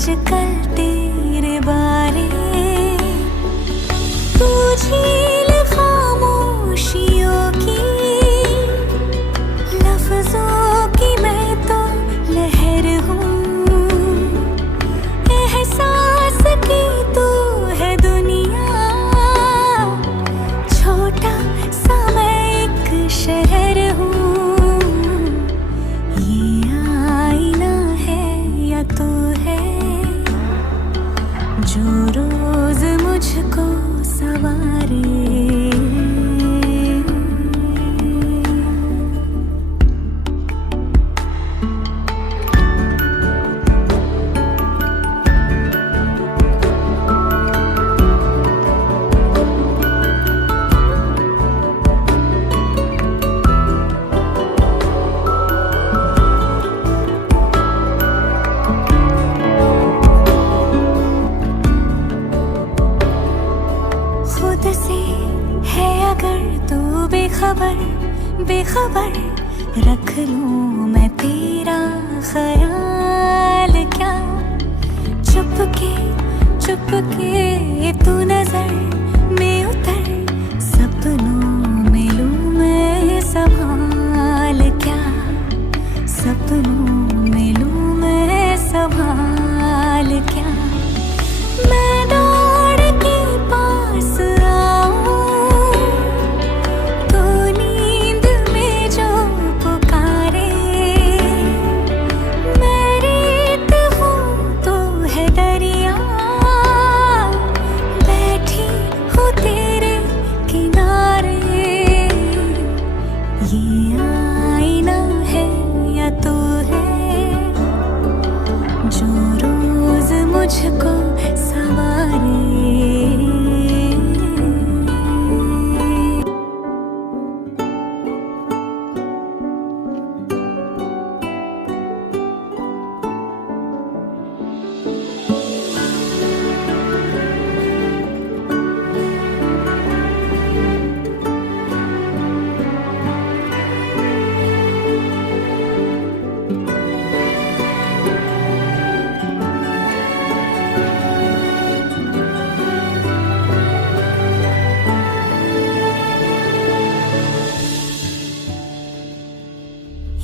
आजकल तेरे बारे, तू झील खामोशियों की, लफ्जों की मैं तो लहर हूँ, एहसास की तू है दुनिया, छोटा सा मैं एक शहर हूँ। ये आईना है या तू है जो रोज मुझको सवारे। खुद से है अगर तू बेखबर बेखबर, रख लूं मैं तेरा ख्याल क्या, चुपके चुपके तू नजर में उतर, सपनों में लूं मैं संभाल क्या, सपनों में लूं मैं संभाल क्या। मैं दौड़ के पास आऊं तो नींद में जो पुकारे, मैं रेत हूँ तो है दरिया, बैठी हूँ तेरे किनारे। ये आईना है या तू है जो रोज मुझको सवारे।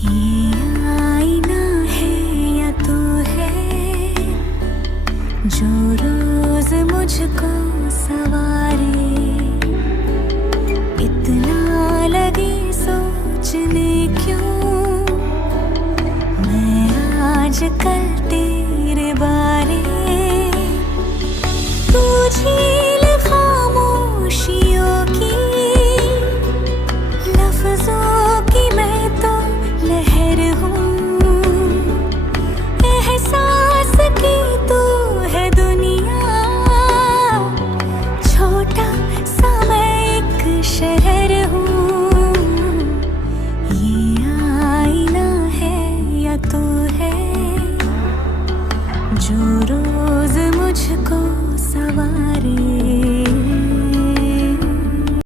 ये आईना है या तू है जो रोज मुझको सवारे। इतना लगे सोचने क्यों मैं आजकल तेरे बारे, तू